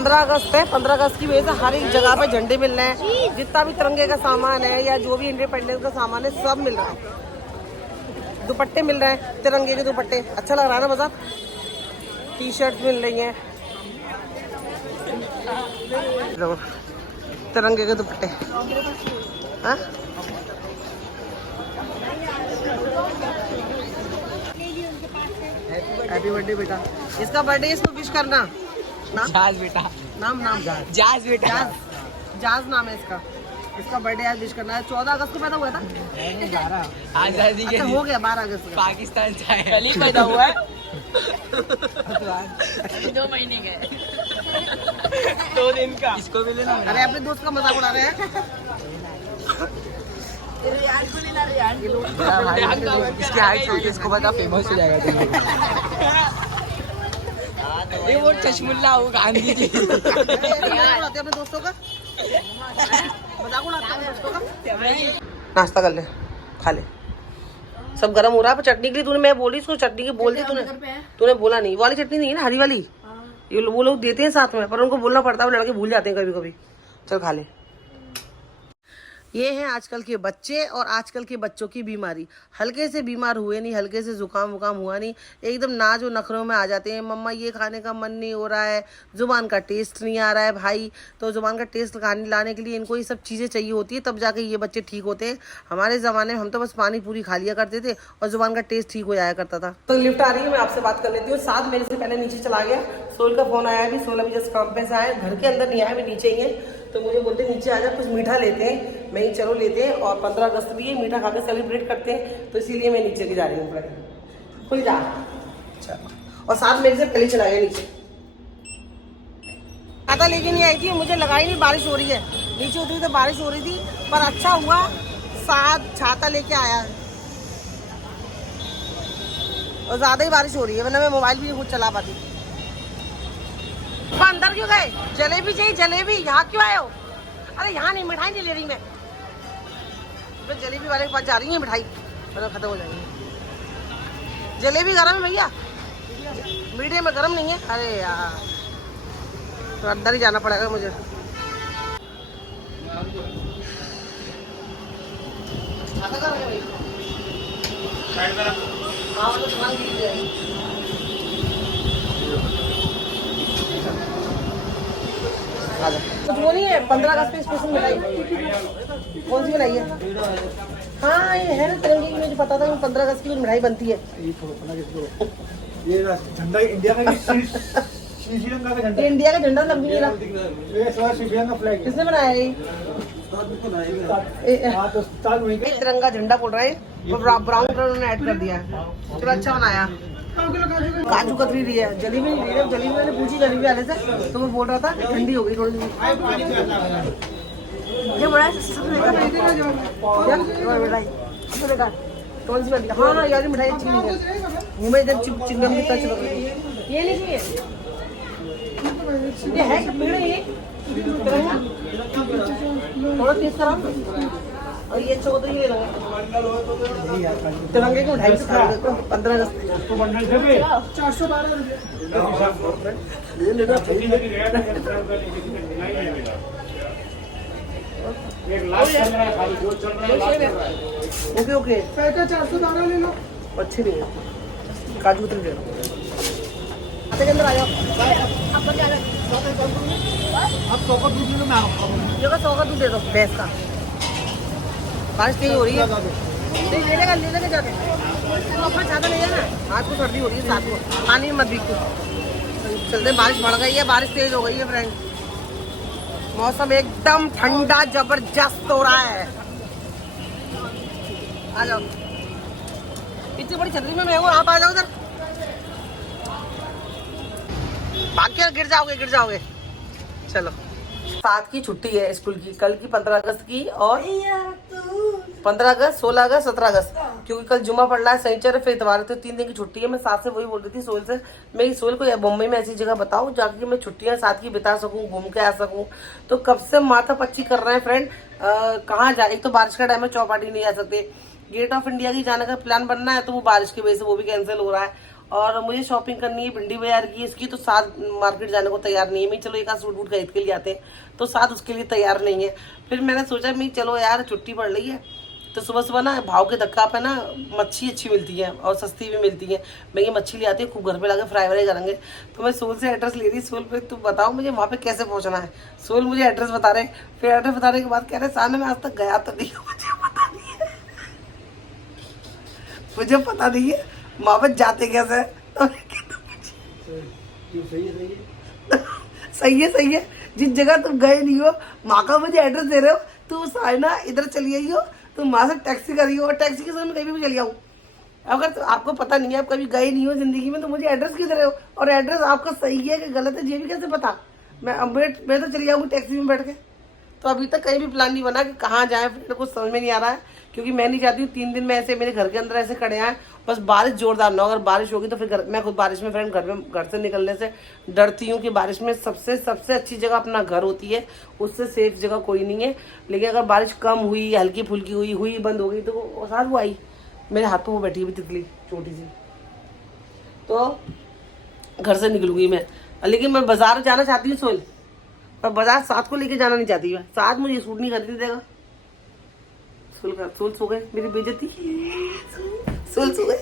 15 अगस्त है। 15 अगस्त की वजह से हर एक जगह पे झंडे मिल रहे हैं। जितना भी तिरंगे का सामान है या जो भी इंडिपेंडेंस का सामान है सब मिल रहा है। दुपट्टे मिल रहे हैं, तिरंगे के दुपट्टे, अच्छा लग रहा है ना बाजार। टी शर्ट मिल रही हैं, तिरंगे के दुपट्टे। हाँ हैप्पी बर्थडे बेटा। इसका बर्थडे, इसको विश करना। जाज बेटा, नाम जाज बेटा, जाज नाम है इसका। इसका बर्थडे आज विश करना है। 14 अगस्त को पैदा हुआ था। 12 आजादी के अच्छा, हो गया 12 अगस्त को। पाकिस्तान से आया, कल ही पैदा हुआ है। 2 महीने के 2 दिन का। इसको भी लेना। अरे अपने दोस्त का मजाक उड़ा रहे हैं। इसकी हाइट छोटी, इसको बता फेमस हो जाएगा। ये वो चश्मुल्ला हो गांधी जी। अपने दोस्तों का मजाक उड़ाते हैं दोस्तों का। नाश्ता कर ले, खा ले। सब गरम हो रहा है। पर चटनी के लिए तूने, मैं बोली इसको चटनी की बोल दी तूने बोला नहीं। वो वाली चटनी नहीं है ना, हरी वाली। ये वो लोग देते हैं साथ में, पर उनको बोलना पड़ता है। वो लड़के भूल जाते हैं कभी कभी। चल खा ले। ये हैं आजकल के बच्चे और आजकल के बच्चों की बीमारी। हल्के से बीमार हुए नहीं, हल्के से जुकाम वुकाम हुआ नहीं, एकदम नाज और नखरों में आ जाते हैं। मम्मा ये खाने का मन नहीं हो रहा है, जुबान का टेस्ट नहीं आ रहा है भाई। तो जुबान का टेस्ट लाने के लिए इनको ये सब चीज़ें चाहिए होती है, तब जाके ये बच्चे ठीक होते हैं। हमारे ज़माने में हम तो बस पानी पूरी खा लिया करते थे और जुबान का टेस्ट ठीक हो जाया करता था। तो लिफ्ट आ रही है, मैं आपसे बात कर लेती हूँ। साथ मेरे से पहले नीचे चला गया। सोल का फ़ोन आया, अभी सोल अभी जस्ट काम पे से आया, घर के अंदर नहीं आया, अभी नीचे ही है। तो मुझे बोलते नीचे आ जा, कुछ मीठा लेते हैं। मैं ही चलो लेते हैं, और 15 अगस्त भी है, मीठा खा के सेलिब्रेट करते हैं। तो इसीलिए मैं नीचे की जा रही हूँ। खुल जा। चलो, और साथ मेरे से पहले चला गया नीचे। छाता लेके नहीं आई थी, मुझे लगा ही नहीं बारिश हो रही है। नीचे उतरी तो बारिश हो रही थी, पर अच्छा हुआ साथ छाता लेके आया। और ज्यादा ही बारिश हो रही है, वरना मैं मोबाइल भी नहीं खुद चला पाती। तो अंदर क्यों गए? जलेबी चाहिए, जलेबी। यहाँ क्यों आए हो? अरे यहाँ नहीं, मिठाई नहीं ले रही मैं। तो जलेबी वाले के पास जा रही है, मिठाई मतलब खत्म हो जाएगी। जलेबी गरम है भैया, मीडियम में गरम नहीं है। अरे यार, तो अंदर ही जाना पड़ेगा मुझे। तो वो नहीं है 15 अगस्त पे स्पेशल मिठाई? कौन सी बनाई है? हाँ ये है ना तिरंगे की, मुझे पता था। 15 अगस्त की कुछ मिठाई बनती है। ये झंडा इंडिया का, श्रीलंका का झंडा। इंडिया का झंडा लग नहीं रहा। श्रीलंका फ्लैग किसने बनाया ये? तिरंगा झंडा बोल रहे हैं, ब्राउन कलर उन्होंने ऐड कर दिया है। तो अच्छा बनाया। काजू कतरी दी है, जलेबी नहीं दी है। जलेबी मैंने पूछी जलेबी वाले से, तो वो बोल रहा था ठंडी हो गई थोड़ी सी। ये बड़ा है, कौन सी बात? हाँ हाँ यार, मिठाई अच्छी नहीं है। मुंह में इधर चिंगम की टच लग रही है। ये नहीं चाहिए, ये है क्या पेड़ है ये? थोड़ा टेस्ट करा। और ये अच्छा हो तो ये ले लूंगा। तिरंगे की मिठाई से खा रहे देखो। 15 अगस्त 412 ओके ओके। 412 ले लो। अच्छी नहीं है, काजू कतरी ले लो। आते के अंदर आ जाओ। आपका क्या है? आप 100 का दूध ले लो, मैं आपको 100 का दूध दे दो भैंस का। बारिश नहीं हो रही है, नहीं ले लेगा जाके। तो अपना छाता नहीं है ना, आज को सर्दी हो रही है, साथ को पानी में मत भीग तू। चलते, बारिश बढ़ गई है, बारिश तेज हो गई है फ्रेंड। मौसम एकदम ठंडा जबरदस्त हो रहा है। आ जाओ, इतनी बड़ी छतरी में मैं हूँ, आप आ जाओ उधर। भाग के गिर जाओगे। चलो, 7 की छुट्टी है स्कूल की, कल की 15 अगस्त की, और 15 अगस्त, 16 अगस्त, 17 अगस्त, क्योंकि कल जुमा पड़ रहा है, शनिचर फिर इतवार, तो 3 दिन की छुट्टी है। मैं साथ से वही बोल रही थी सोल से, मैं सोल को बम्बई में ऐसी जगह बताऊं जाके मैं छुट्टियां साथ की बिता सकूं, घूम के आ सकूं। तो कब से माथा पच्ची कर रहे हैं फ्रेंड, कहाँ जाए। एक तो बारिश का टाइम है, चौपाटी नहीं जा सकते। गेट ऑफ इंडिया की जाने का प्लान बनना है, तो वो बारिश की वजह से वो भी कैंसिल हो रहा है। और मुझे शॉपिंग करनी है भिंडी बाजार की, इसकी तो साथ मार्केट जाने को तैयार नहीं है। मैं चलो एक आध सूट वूट खरीद के लिए आते हैं, तो साथ उसके लिए तैयार नहीं है। फिर मैंने सोचा मैं चलो यार छुट्टी पड़ रही है तो सुबह सुबह ना भाव के धक्का पे ना मच्छी अच्छी मिलती है और सस्ती भी मिलती है। मैं ये मच्छी ले आती हूँ, खूब घर पे लाके फ्राई व्राई करेंगे। तो मैं सोल से एड्रेस ले रही, सोल पे तुम बताओ मुझे वहाँ पे कैसे पहुँचना है। सोल मुझे एड्रेस बता रहे, फिर एड्रेस बताने के बाद कह रहे सामने मैं आज तक गया तो नहीं हूँ, मुझे पता नहीं है, मुझे पता नहीं है वहाँ पे जाते कैसे है। तो सही है जिस जगह तुम गए नहीं हो वहाँ का मुझे एड्रेस दे रहे हो। तुम साइना इधर चली आई हो, तुम वहाँ से टैक्सी करी हो और टैक्सी के साथ मैं कहीं भी चली आऊँ। अगर तो आपको पता नहीं है, आप कभी गए नहीं हो जिंदगी में, तो मुझे एड्रेस क्यों दे रहे हो? और एड्रेस आपका सही है कि गलत है ये भी कैसे पता? मैं तो चली जाऊँगी टैक्सी में बैठ के। तो अभी तक कहीं भी प्लान नहीं बना कि कहाँ जाए, फिर कुछ समझ में नहीं आ रहा है, क्योंकि मैं नहीं चाहती हूँ 3 दिन में ऐसे मेरे घर के अंदर ऐसे खड़े आए, बस बारिश जोरदार ना हो। अगर बारिश होगी तो फिर मैं खुद बारिश में फ्रेंड घर से निकलने से डरती हूँ कि बारिश में सबसे अच्छी जगह अपना घर होती है, उससे सेफ जगह कोई नहीं है। लेकिन अगर बारिश कम हुई, हल्की फुल्की हुई बंद हो गई, तो वो साथ वो आई मेरे हाथ पे वो बैठी हुई तितली छोटी सी, तो घर से निकलूंगी मैं। लेकिन मैं बाजार जाना चाहती हूँ सोल, पर बाजार साथ को लेके जाना नहीं चाहती मैं, साथ मुझे सूट नहीं खरीदने देगा। सोल सो गए, मेरी बेइज्जती। सोल सो गए,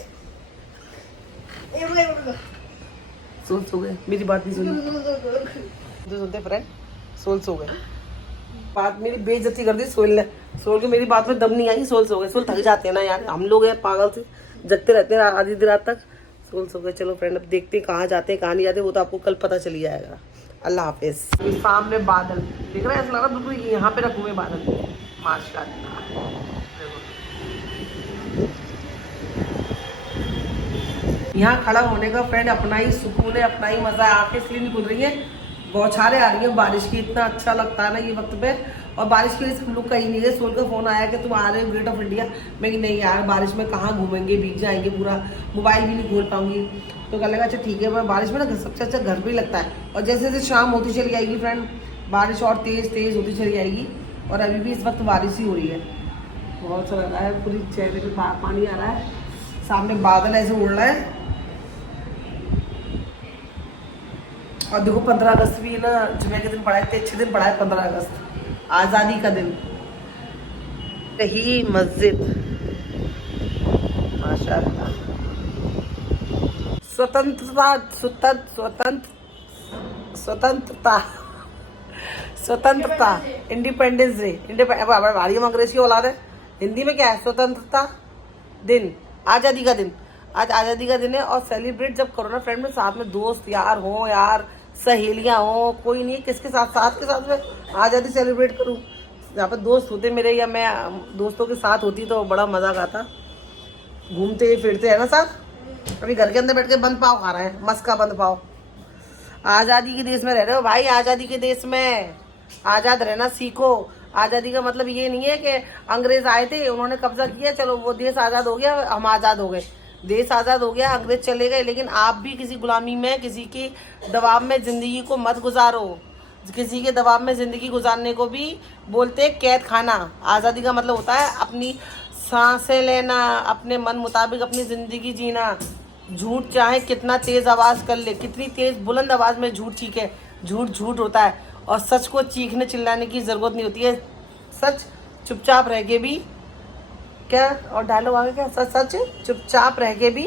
सोल सो गए, मेरी बात नहीं सुनी। जो सुनते फ्रेंड, सोल सो गए, बात मेरी बेइज्जती कर दी सोल ने। सोल के मेरी बात में दम नहीं आई, सोल सो गए। सोल थक जाते हैं ना यार, हम लोग हैं पागल से, जगते रहते हैं आधी रात तक। सोल सो गए। चलो फ्रेंड अब देखते हैं कहाँ जाते हैं कहाँ नहीं जाते, वो तो आपको कल पता चली जाएगा। अल्लाह हाफिज। सामने बादल दिख रहा है, ऐसा लग रहा है बिल्कुल यहाँ पे रखे हुए बादल, माशाल्लाह। यहाँ खड़ा होने का फ्रेंड अपना ही सुकून है, अपना ही मजा है। आंखें इसलिए नहीं खुल रही है, बौछारें आ रही है बारिश की, इतना अच्छा लगता है ना ये वक्त पे। और बारिश की वजह से हम लोग कहीं नहीं गए। सोल का फोन आया कि तुम आ रहे हो गेट ऑफ इंडिया। मैं नहीं यार, बारिश में कहाँ घूमेंगे, भीग जाएंगे पूरा, मोबाइल भी नहीं खोल पाऊंगी। तो कहने लगा अच्छा ठीक है, पर बारिश में ना सबसे अच्छा घर पे ही लगता है। और जैसे जैसे शाम होती चली जाएगी फ्रेंड, बारिश और तेज होती चली जाएगी। और अभी भी इस वक्त बारिश ही हो रही है, बहुत अच्छा लग रहा है, पूरी चेहरे पे पानी आ रहा है, सामने बादल ऐसे उड़ रहा है। और देखो 15 अगस्त भी ना जुमे के दिन पड़ा है, इतने अच्छे दिन पड़ा है 15 अगस्त, आज़ादी का दिन। रही मस्जिद माशाअल्लाह। स्वतंत्रता इंडिपेंडेंस डे। भारी हम अंग्रेज की औलाद है, हिंदी में क्या है? स्वतंत्रता दिन, आज़ादी का दिन। आज आज़ादी का दिन है। और सेलिब्रेट जब करो ना फ्रेंड में, साथ में दोस्त यार हो, यार सहेलियां हो, कोई नहीं किसके साथ के साथ में आज़ादी सेलिब्रेट करूं। यहाँ पर दोस्त होते मेरे, या मैं दोस्तों के साथ होती तो बड़ा मजा आता, घूमते फिरते है ना साथ। अभी घर के अंदर बैठ के बंद पाव खा रहे हैं, मस्का बंद पाव। आज़ादी के देश में रह रहे हो भाई, आज़ादी के देश में आज़ाद रहना सीखो। आज़ादी का मतलब ये नहीं है कि अंग्रेज आए थे, उन्होंने कब्जा किया, चलो वो देश आज़ाद हो गया, हम आज़ाद हो गए। देश आज़ाद हो गया, अंग्रेज चले गए, लेकिन आप भी किसी गुलामी में, किसी के दबाव में ज़िंदगी को मत गुजारो। किसी के दबाव में ज़िंदगी गुजारने को भी बोलते कैद खाना। आज़ादी का मतलब होता है अपनी सांसें लेना, अपने मन मुताबिक अपनी ज़िंदगी जीना। झूठ चाहे कितना तेज़ आवाज़ कर ले, कितनी तेज़ बुलंद आवाज़ में झूठ ठीक है, झूठ होता है। और सच को चीखने चिल्लाने की ज़रूरत नहीं होती है। सच चुपचाप रह के भी, क्या और डायलॉग आगे क्या, सच चुपचाप रह के भी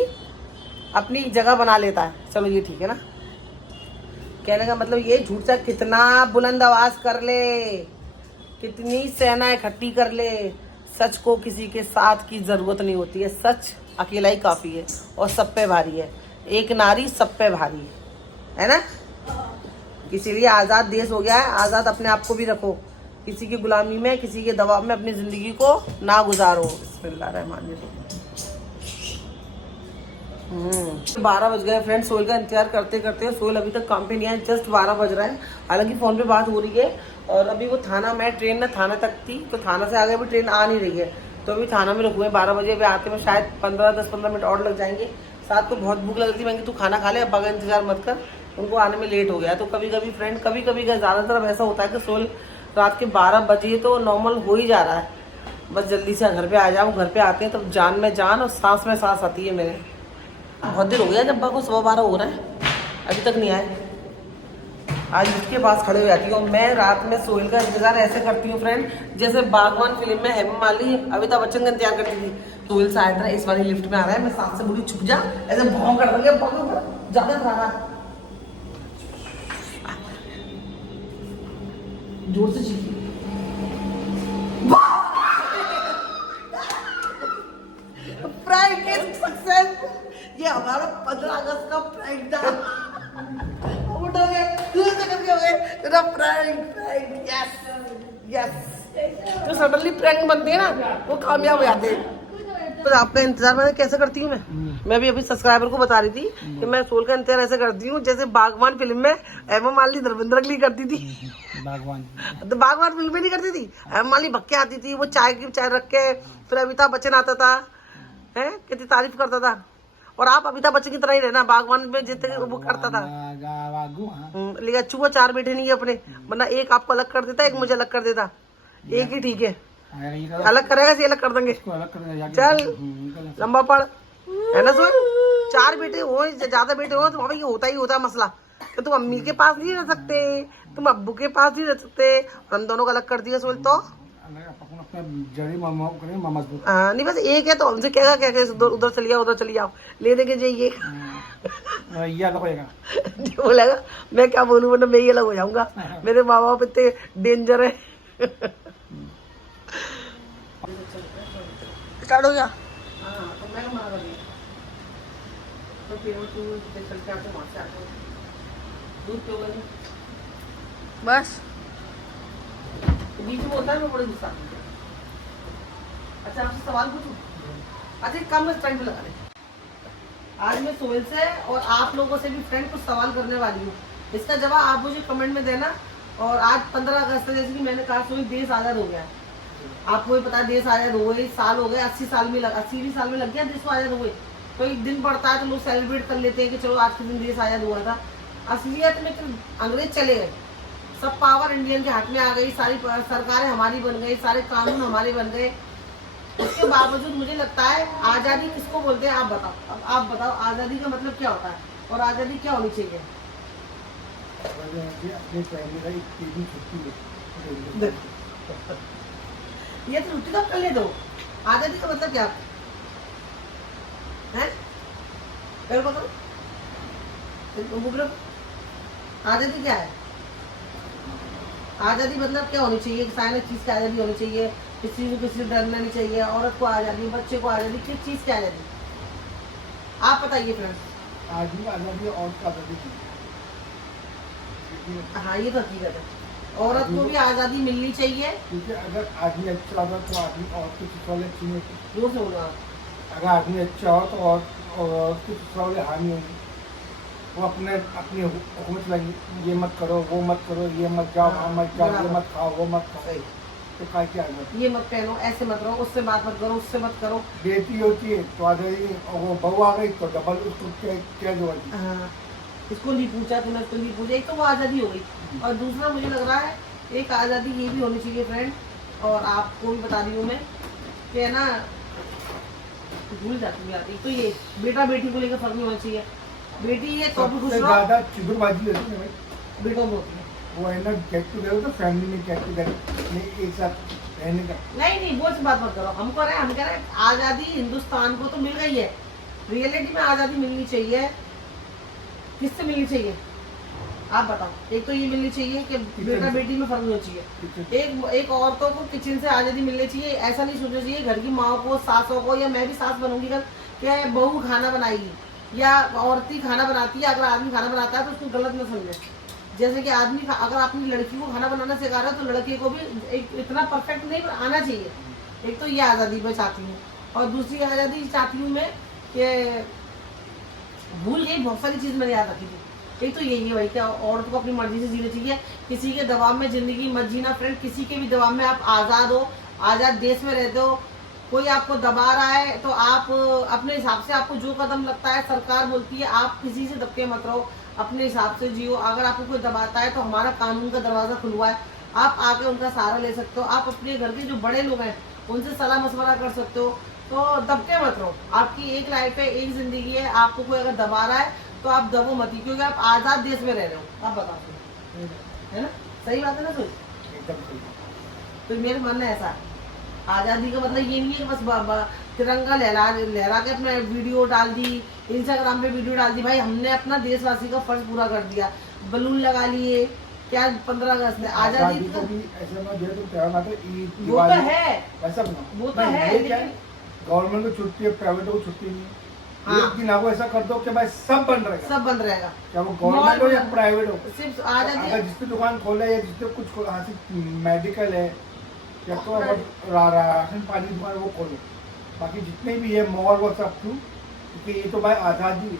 अपनी जगह बना लेता है। चलो ये ठीक है ना, कहने का मतलब ये, झूठ चाहे कितना बुलंद आवाज़ कर ले, कितनी सेना इकट्ठी कर ले, सच को किसी के साथ की ज़रूरत नहीं होती है। सच अकेला ही काफ़ी है और सब पे भारी है। एक नारी सब पे भारी है ना। इसीलिए आज़ाद देश हो गया है, आज़ाद अपने आप को भी रखो, किसी की गुलामी में, किसी के दबाव में अपनी ज़िंदगी को ना गुजारो। बिस्मिल्लाहिर्रहमानिर्रहीम। 12 बज गए फ्रेंड, सोहेल का इंतजार करते करते। सोहेल अभी तक काम पे नहीं आया, जस्ट 12 बज रहा है। हालांकि फ़ोन पे बात हो रही है। और अभी वो थाना, मैं ट्रेन में थाना तक थी, तो थाना से आगे भी ट्रेन आ नहीं रही है, तो अभी थाना में रुके हैं। 12 बजे भी आते में शायद 10-15 मिनट और लग जाएंगे। साथ को बहुत भूख लग रही थी, मैं तू खाना खा ले, अब बगैर इंतजार मत कर, उनको आने में लेट हो गया। तो कभी कभी फ्रेंड, कभी कभी ज़्यादातर अब ऐसा होता है कि सोहेल रात के 12 बजे तो नॉर्मल हो ही जा रहा है, बस जल्दी से घर पे आ जाऊँ। घर पे आते हैं तो जान में जान और सांस में सांस आती है मेरे। बहुत देर हो गया जब को 12:15 हो रहा है, अभी तक नहीं आए। आज इसके पास खड़े हो जाती हूँ। मैं रात में सोहेल का इंतजार ऐसे करती हूँ फ्रेंड, जैसे बागवान फिल्म में हेमा मालिनी अमिताभ बच्चन का इंतजार करती थी। सोहेल से आया था, इस बारी लिफ्ट में आ रहा है, मैं साथ से बोली छुप जा, ऐसे भौं कर देंगे, ज्यादा रहा जोर से चीखी। Prank is success. ये हमारा 15 अगस्त का प्रैंक था। उठो गए, दूसरे करके हो गए, तेरा प्रैंक यस यस। जो सडनली प्रैंक बनती है ना, वो कामयाब हो जाते हैं। तो आपका इंतजार मैं कैसे करती हूँ मैं भी अभी सब्सक्राइबर को बता रही थी कि मैं सोल का इंतजार ऐसे करती हूँ जैसे बागवान फिल्म में हेमा मालिनी धर्मेंद्र अगली करती थी। बागवान तो बागवान फिल्म में नहीं करती थी, हेमा मालिनी भक्के आती थी, वो चाय रख के, फिर अमिताभ बच्चन आता था, है कितनी तारीफ करता था। और आप अमिताभ बच्चन की तरह ही रहना, बागवान में जितने वो करता था। लेकिन चूहा 4 बेटे नहीं है अपने, वरना एक आपको अलग कर देता, एक मुझे अलग कर देता, एक ही ठीक है। अलग करेगा सी अलग कर देंगे, चल लंबा पड़, है ना। सोच 4 बेटे हो, ज्यादा बेटे हो तो वहां ये होता ही होता मसला कि तुम अम्मी के पास नहीं रह सकते, तुम अब्बू के पास नहीं रह सकते, और हम दोनों को अलग कर दिया। सोच तो नहीं, बस एक है तो हमसे कहेगा क्या उधर चलिए उधर चली जाओ, ले देंगे जाइए। बोलेगा मैं क्या बोलूँ, वरना मैं ही अलग हो जाऊंगा, मेरे माँ बाप इतने डेंजर है। स्टार्ट हो गया। तो मैं मना कर दिया, तो फिर चल के आते वहाँ से आते दूध पियोगा नहीं, बस बीच में होता है, मैं बड़े गुस्सा। अच्छा आपसे सवाल पूछूं? अच्छा कम में टाइम पे लगा रहे। आज मैं सोहेल से और आप लोगों से भी फ्रेंड कुछ सवाल करने वाली हूँ, इसका जवाब आप मुझे कमेंट में देना। और आज 15 अगस्त है, जैसे कि मैंने कहा सोहेल देश आज़ाद हो गया, आपको भी पता है देश आज़ाद हो गए, साल हो गए, 80 साल में 80 साल में लग गया देश को आज़ाद हुए। तो एक दिन पड़ता है तो लोग सेलिब्रेट कर लेते हैं कि चलो आज के दिन देश आज़ाद हुआ था। असलियत में अंग्रेज चले गए, सब पावर इंडियन के हाथ में आ गई, सारी सरकारें हमारी बन गई, सारे कानून हमारे बन गए। उसके बावजूद मुझे लगता है आज़ादी किसको बोलते हैं, आप बताओ। अब आप बताओ आज़ादी का मतलब क्या होता है और आज़ादी क्या होनी चाहिए। ये तो छुट्टी तो कर ले दो, आज़ादी का मतलब क्या है? बताओ आज़ादी क्या है? आज़ादी मतलब क्या होनी चाहिए? साइंस चीज़ की आज़ादी होनी चाहिए, किसी को किसी से डरना नहीं चाहिए, औरत को आज़ादी, बच्चे को आज़ादी, किस चीज़ की आज़ादी आप बताइए फ्रेंड्स। आदमी आज़ादी और आज़ादी। हाँ ये तो हकीकत है, औरत को भी आज़ादी मिलनी चाहिए, क्योंकि अगर आदमी अच्छा होगा तो आदमी औरत को ससुराल अच्छी नहीं होती। जोर से बोलो। अगर आदमी अच्छा हो तो औरत की ससुराल हानि होगी, वो अपनी हुकूमत लगी, ये मत करो वो मत करो, ये मत जाओ वहाँ मत जाओ, ये मत खाओ वो मत खाओ, तो क्या क्या ये मत पहनो, ऐसे मत रहो, उससे बात मत करो, उससे मत करो। बेटी होती है तो आज़ादी, और वो बहू आ गई तो डबल उसको क्या जवाब। हाँ इसको नहीं पूछा तुमने, इसको नहीं पूछा, एक तो वो आज़ादी हो गई। और दूसरा मुझे लग रहा है एक आज़ादी ये भी होनी चाहिए फ्रेंड, और आपको भी बता रही हूँ मैं कि है ना, भूल जाती हूँ यार, एक तो ये बेटा बेटी को लेकर फर्क नहीं होना चाहिए। बेटी है तो भी खुश रहो, ज़्यादा चिगुरबाजी होती है भाई, बेटों में होती है वो है ना, गेट टुगेदर तो फैमिली में गेट टुगेदर में एक साथ रहने का। नहीं वो से बात मत करो, हम कह रहे हैं आज़ादी हिंदुस्तान को तो मिल गई है, रियलिटी में आज़ादी मिलनी चाहिए। किससे मिलनी चाहिए आप बताओ? एक तो ये मिलनी चाहिए कि बेटा बेटी में फर्क होना चाहिए, एक औरतों को किचन से आज़ादी मिलनी चाहिए। ऐसा नहीं सोचना चाहिए घर की माँ को, सासों को, या मैं भी सास बनूंगी कल, क्या बहू खाना बनाएगी या औरत ही खाना बनाती है। अगर आदमी खाना बनाता है तो उसको गलत न समझे। जैसे कि आदमी अगर अपनी लड़की को खाना बनाना सिखा रहा है तो लड़के को भी एक इतना परफेक्ट नहीं आना चाहिए। एक तो ये आज़ादी मैं चाहती हूँ, और दूसरी आज़ादी चाहती हूँ मैं कि भूल गई बहुत सारी चीज़ मैंने याद रखी थी। एक तो यही है भाई कि औरत को अपनी मर्जी से जीना चाहिए, किसी के दबाव में ज़िंदगी मत जीना फ्रेंड। किसी के भी दबाव में आप आज़ाद हो, आज़ाद देश में रहते हो, कोई आपको दबा रहा है तो आप अपने हिसाब से, आपको जो कदम लगता है, सरकार बोलती है आप किसी से दबके मत रहो, अपने हिसाब से जियो। अगर आपको कोई दबाता है तो हमारा कानून का दरवाज़ा खुला है, आप आके उनका सहारा ले सकते हो। आप अपने घर के जो बड़े लोग हैं उनसे सलाह मशवरा कर सकते हो, तो दबके मत रहो। आपकी एक लाइफ है, एक जिंदगी है, आपको कोई अगर दबा रहा है तो आप दबो मत ही, क्योंकि आप आजाद देश में रह रहे हो। आप बताओ, है ना? सही बात है ना? सोच एकदम सही। तो मेरे मन है ऐसा, आजादी का मतलब ये नहीं है कि बस तिरंगा लहरा के अपना वीडियो डाल दी, इंस्टाग्राम पे वीडियो डाल दी। भाई हमने अपना देशवासी का फर्ज पूरा कर दिया, बलून लगा लिए, क्या 15 अगस्त में आजादी को भी ऐसे में जो त्योहार आते ईद वो तो है, वैसा बनाओ। वो तो है, क्या है, गवर्नमेंट को छुट्टी है, प्राइवेट को छुट्टी नहीं है। हाँ। एक दिन आपको ऐसा कर दो कि भाई सब बंद रहेगा, सब बंद रहेगा, क्या वो गवर्नमेंट हो या प्राइवेट हो। सिर्फ आजादी। अगर जिसकी दुकान खोले या जिसके कुछ मेडिकल है या तो राशन पानी की दुकान वो खोलो, बाकी जितने भी है मॉल वो सब क्यों, क्योंकि ये तो भाई आज़ादी है।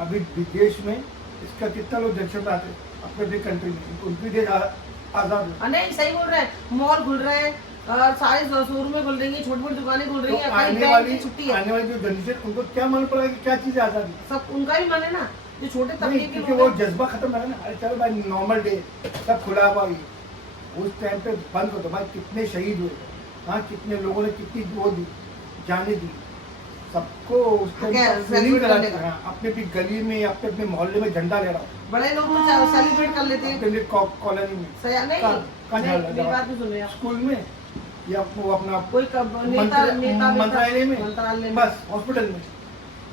अभी विदेश में इसका कितना लोग जंक्शन पे आते हैं अपने अपनी कंट्री में, उनकी देश आज़ाद है। नहीं सही बोल रहे हैं, मॉल खुल रहे हैं और सारे शोरूम में खुल रही है, छोटी छोटी दुकानें खुल रही है। तो आने वाली जो जनरेशन उनको क्या मालूम पड़ेगा कि क्या चीज़ आज़ादी, सब उनका ही मन है ना, जो छोटे नहीं, तबके के क्योंकि लोग वो हैं। जज्बा खत्म है ना। अरे चलो भाई नॉर्मल डे सब खुला हुआ ही, उस टाइम पे बंद हो तो भाई कितने शहीद हुए, हाँ कितने लोगों ने कितनी वो दी, जाने दी, सबको उस टाइम फीलिंग करा दी। हाँ, अपने भी गली में अपने अपने मोहल्ले में झंडा ले रहा हूँ, बड़े लोग तो सेलिब्रेट कर लेते हैं अपने कॉलोनी में, नहीं, मेरी बात नहीं सुन रहे आप। स्कूल में या वो अपना कोई नेता मंत्रालय मंत्रालय में, बस हॉस्पिटल में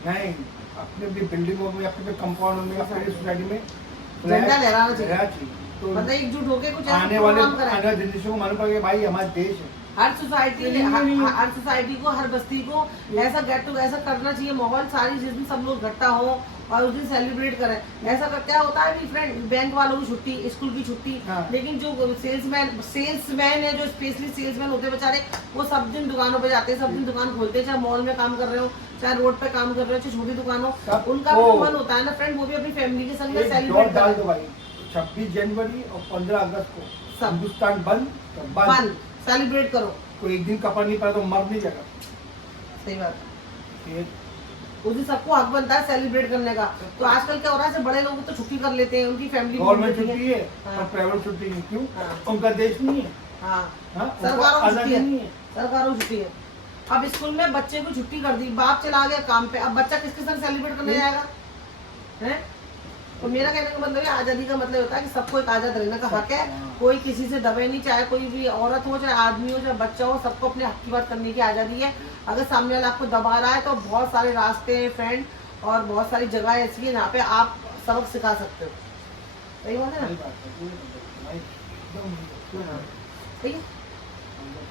नहीं, अपने अपनी बिल्डिंगों में, अपने कंपाउंड में, अपनी सोसाइटी में झंडा लहराना चाहिए। तो मतलब एकजुट होके कुछ आने वाले जनरेशन को मालूम पड़ेगा भाई हमारा देश है। हर सोसाइटी को, हर बस्ती को ऐसा गेट टू ऐसा करना चाहिए माहौल, सारी जिस दिन सब लोग इकट्ठा हो और उस दिन सेलिब्रेट करें। ऐसा कर क्या होता है फ्रेंड, बैंक वालों की छुट्टी, स्कूल की छुट्टी, हाँ। लेकिन जो सेल्समैन है, जो स्पेशली सेल्समैन होते हैं बेचारे, वो सब दिन दुकानों पे जाते हैं, सब दिन दुकान खोलते हैं, चाहे मॉल में काम कर रहे हो, चाहे रोड पे काम कर रहे हो, चाहे छोटी दुकान हो, उनका भी मन होता है ना फ्रेंड, वो भी अपनी फैमिली के संग में सेलिब्रेट डाल दो भाई। 26 जनवरी और 15 अगस्त को हिंदुस्तान बंद, बंद सेलिब्रेट करो। कोई एक दिन कपड़ा नहीं पाया तो मर नहीं जाएगा। सही बात ये उस दिन सबको हक बनता है सेलिब्रेट करने का। तो आजकल क्या हो रहा है, बड़े लोग तो छुट्टी कर लेते हैं, उनकी फैमिली गवर्नमेंट छुट्टी है हाँ। और प्राइवेट छुट्टी नहीं, क्यों? हाँ। उनका देश नहीं है। हाँ, हाँ, सरकारों को छुट्टी नहीं है, सरकारों को छुट्टी है। अब स्कूल में बच्चे को छुट्टी कर दी, बाप चला गया काम पे, अब बच्चा किसके साथ सेलिब्रेट करने जाएगा? है तो मेरा कहने का मतलब है, आजादी का मतलब होता है कि सबको एक आजाद रहने का हक है, कोई किसी से दबे नहीं, चाहे कोई भी औरत हो, चाहे आदमी हो, चाहे बच्चा हो, सबको अपने हक की बात करने की आजादी है। अगर सामने वाला आपको दबा रहा है तो बहुत सारे रास्ते हैं फ्रेंड, और बहुत सारी जगह ऐसी है जहाँ पे आप सबक सिखा सकते हो। सही बात है ना? ठीक है,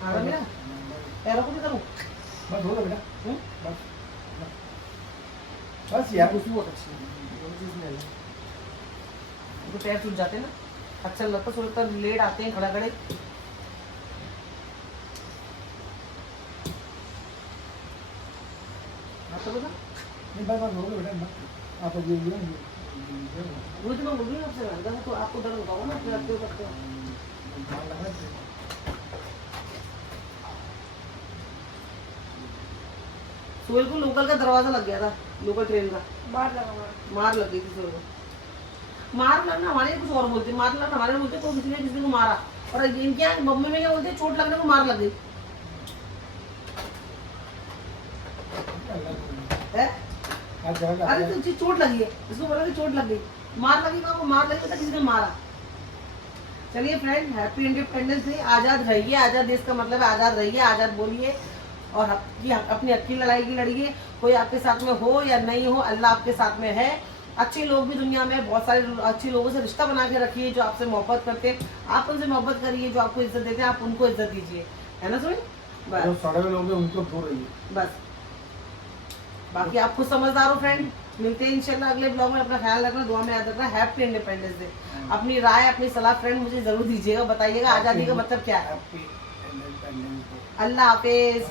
हाँ बेटा, पैरों को भी करूँ बस हो गया बेटा, बस यार उसकी बहुत अच्छी है, तो पैर टूट जाते हैं ना, अच्छा लगता है, सोचता लेट आते हैं खड़ा खड़े। तो बता नहीं बस हो गया बेटा, मत आप ये वो तो मैं बोल रही हूँ आपसे, हल्का तो आपको दर्द होता होगा ना, फिर आप क्यों करते हो? सोहेल को लोकल का दरवाजा लग गया था, लोकल ट्रेन का मार लग गई थी सोहेल को। मार लगना हमारे कुछ और बोलते, मार लगना हमारे बोलते तो किसी को मारा, और इनके यहाँ बम्बे में क्या बोलते, चोट लगने को मार लग गई है। अरे तो चोट लगी है, इसको बोला कि चोट लग गई, मार लगी को मार लगी था, किसी ने मारा। चलिए फ्रेंड, हैप्पी इंडिपेंडेंस डे। आजाद रहिए, आजाद देश का मतलब है आजाद रहिए, आजाद बोलिए और अपनी हक की लड़ाई की लड़िए। कोई आपके साथ में हो या नहीं हो, अल्लाह आपके साथ में है। अच्छे लोग भी दुनिया में बहुत सारे अच्छे लोगों से रिश्ता बना के रखिए, जो आपसे मोहब्बत करते हैं, आप उनसे मोहब्बत करिए, जो आपको इज्जत देते हैं आप उनको इज्जत दीजिए, है ना सुन? जो सड़े लोग हैं उनको दूर रहिए बस। बाकी आप खुद समझदार हो फ्रेंड, मिलते हैं इंशाल्लाह अगले ब्लॉग में। अपना ख्याल रखना, दुआ में याद रखना। Happy independence day. अपनी राय, अपनी सलाह फ्रेंड मुझे जरूर दीजिएगा, बताइएगा आजादी का मतलब क्या है। Happy independence day. अल्लाह हाफिज।